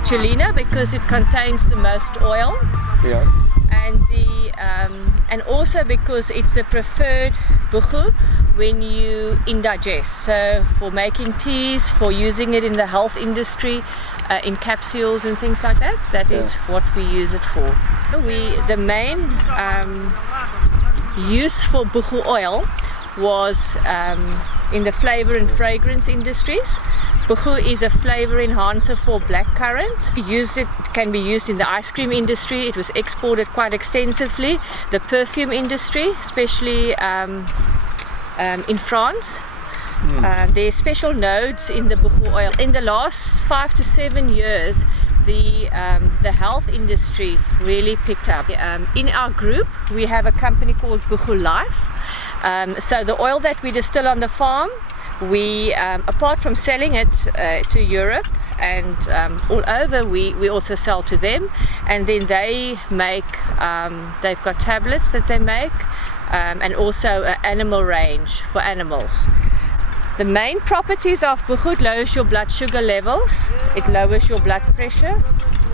spirulina because it contains the most oil. Yeah. And also because it's the preferred buchu when you indigest. So for making teas, for using it in the health industry, in capsules and things like that. That is what we use it for. The main use for buchu oil was in the flavor and fragrance industries. Buchu is a flavor enhancer for blackcurrant. It can be used in the ice cream industry. It was exported quite extensively. The perfume industry, especially in France. There are special nodes in the buchu oil. In the last 5 to 7 years, the health industry really picked up. In our group, we have a company called Buchu Life. So the oil that we distill on the farm, we apart from selling it to Europe and all over, we also sell to them, and then they make they've got tablets that they make, and also an animal range for animals. The main properties of buchu: it lowers your blood sugar levels, it lowers your blood pressure,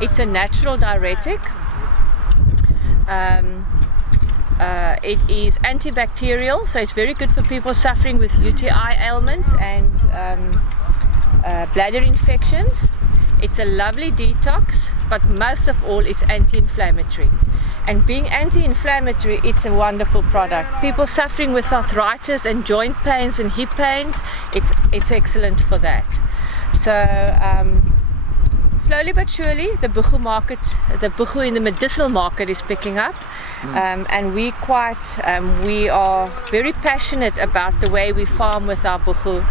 it's a natural diuretic, it is antibacterial, so it's very good for people suffering with UTI ailments and bladder infections. It's a lovely detox, but most of all it's anti-inflammatory. And being anti-inflammatory, it's a wonderful product. People suffering with arthritis and joint pains and hip pains, it's excellent for that. So slowly but surely, the buchu in the medicinal market is picking up, and we are very passionate about the way we farm with our buchu.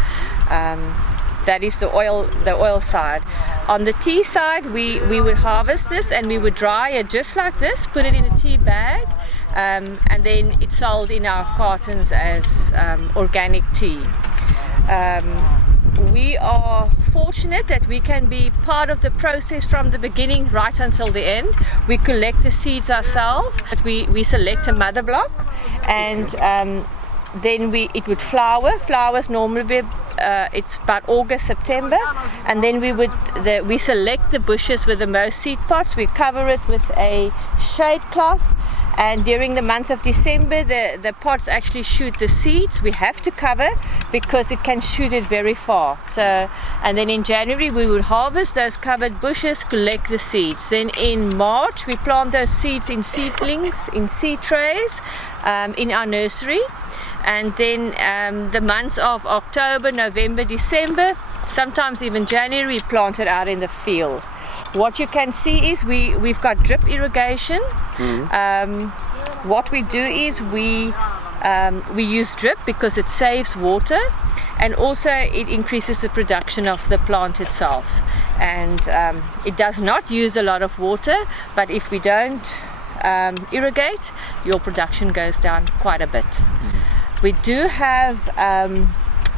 That is the oil side. On the tea side, we would harvest this and we would dry it just like this, put it in a tea bag, and then it's sold in our cartons as organic tea. We are fortunate that we can be part of the process from the beginning right until the end. We collect the seeds ourselves, but we select a mother block, and then it would flower. Flowers normally it's about August, September, and then we select the bushes with the most seed pods. We cover it with a shade cloth, and during the month of December the pods actually shoot the seeds. We have to cover because it can shoot it very far. So, and then in January we would harvest those covered bushes, collect the seeds. Then in March we plant those seeds in seedlings, in seed trays, in our nursery. And then the months of October, November, December, sometimes even January, we plant it out in the field. What you can see is we've got drip irrigation. What we do is we use drip because it saves water, and also it increases the production of the plant itself. And it does not use a lot of water, but if we don't irrigate, your production goes down quite a bit. We do have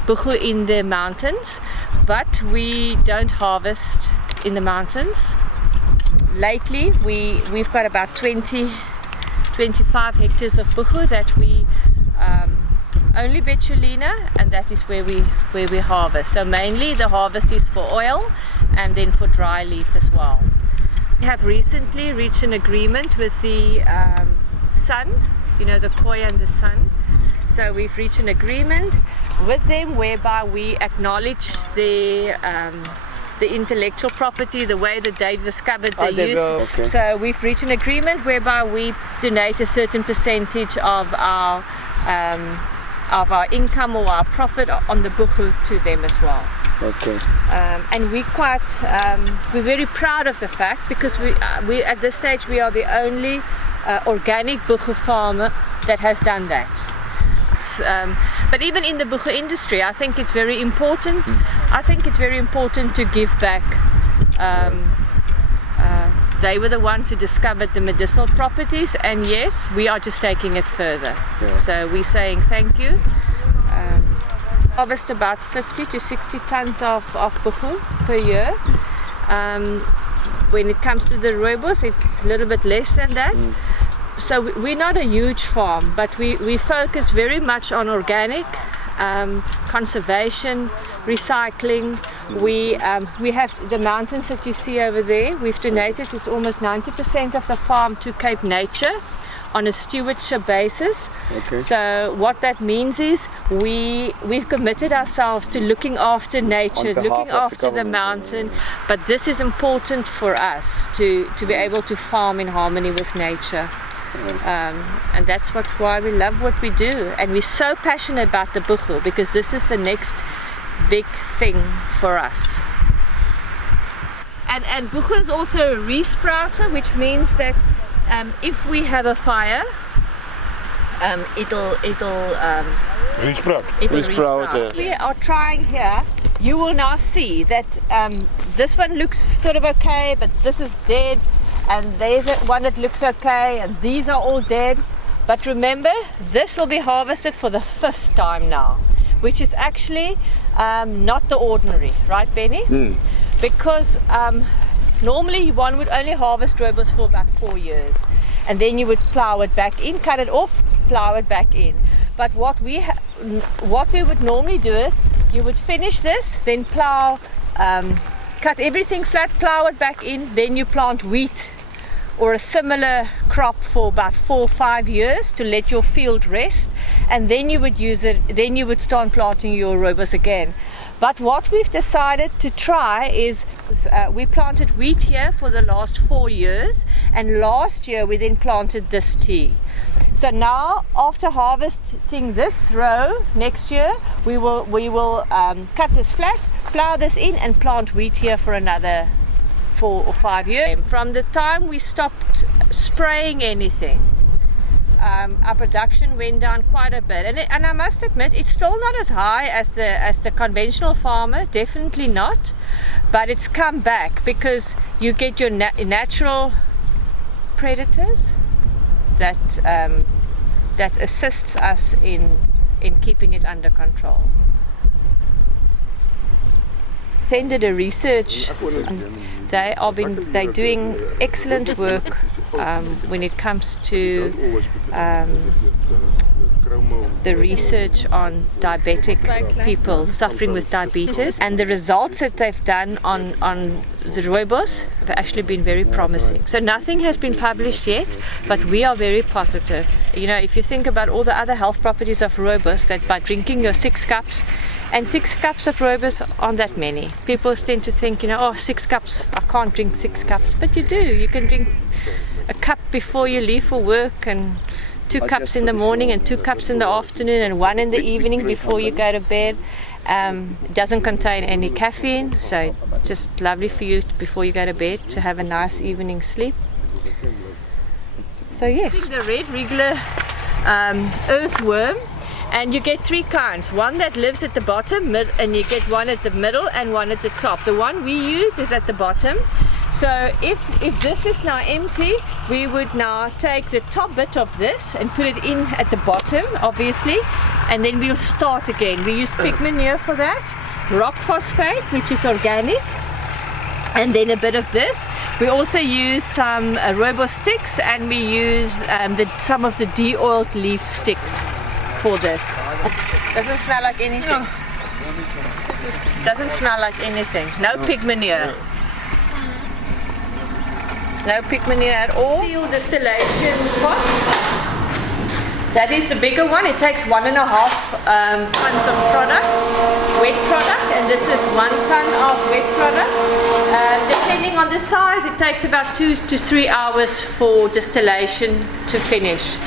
buchu in the mountains, but we don't harvest in the mountains. Lately we've got about 25 hectares of buchu that we only betulina, and that is where we harvest. So mainly the harvest is for oil and then for dry leaf as well. We have recently reached an agreement with the sun, the koi and the sun. So we've reached an agreement with them whereby we acknowledge the intellectual property, the way that they discovered the use. Okay. So we've reached an agreement whereby we donate a certain percentage of our income or our profit on the buchu to them as well. Okay. And we're very proud of the fact, because we at this stage we are the only organic buchu farmer that has done that. But even in the buchu industry, I think it's very important. I think it's very important to give back. They were the ones who discovered the medicinal properties, and yes, we are just taking it further. Yeah. So we're saying thank you. Harvest about 50 to 60 tons of buchu per year. When it comes to the rooibos, it's a little bit less than that. So we're not a huge farm, but we focus very much on organic, conservation, recycling. We have the mountains that you see over there. We've donated, it's almost 90% of the farm to Cape Nature on a stewardship basis. Okay. So what that means is we've committed ourselves to looking after nature, looking after the mountain, but this is important for us to be able to farm in harmony with nature. And that's why we love what we do, and we're so passionate about the Bucchu because this is the next big thing for us. And Bucchu is also a resprouter, which means that if we have a fire, it'll resprout. We are trying here. You will now see that this one looks sort of okay, but this is dead, and there's one that looks okay, and these are all dead. But remember, this will be harvested for the 5th time now, which is actually not the ordinary, right, Benny? Because normally one would only harvest rooibos for about 4 years, and then you would plow it back in, cut it off, plow it back in. But what we would normally do is you would finish this, then plow, cut everything flat, plow it back in, then you plant wheat or a similar crop for about 4 or 5 years to let your field rest, and then you would use it, then you would start planting your rooibos again. But what we've decided to try is we planted wheat here for the last 4 years, and last year we then planted this tea. So now, after harvesting this row next year, we will cut this flat, plow this in, and plant wheat here for another 4 or 5 years. From the time we stopped spraying anything, our production went down quite a bit, and I must admit it's still not as high as the conventional farmer, definitely not, but it's come back because you get your natural predators that assists us in keeping it under control. Attended a research. They're doing excellent work when it comes to the research on diabetic people suffering with diabetes, and the results that they've done on the rooibos have actually been very promising. So nothing has been published yet, but we are very positive. You know, if you think about all the other health properties of rooibos, that by drinking your 6 cups, and 6 cups of rooibos aren't that many. People tend to think, 6 cups, I can't drink 6 cups. But you do. You can drink a cup before you leave for work, and 2 cups in the morning, and 2 cups in the afternoon, and 1 in the evening before you go to bed. It doesn't contain any caffeine, so it's just lovely for you before you go to bed to have a nice evening sleep. So yes. The red regular earthworm. And you get 3 kinds. One that lives at the bottom, and you get one at the middle and one at the top. The one we use is at the bottom. So if this is now empty, we would now take the top bit of this and put it in at the bottom, obviously, and then we'll start again. We use pig manure for that, rock phosphate, which is organic, and then a bit of this. We also use some rooibos sticks, and we use some of the de-oiled leaf sticks for this. Doesn't smell like anything. No. Doesn't smell like anything. No pig manure. No pig manure at all. Steel distillation pot. That is the bigger one. It takes 1.5 tons of product, wet product, and this is 1 ton of wet product. Depending on the size, it takes about 2 to 3 hours for distillation to finish.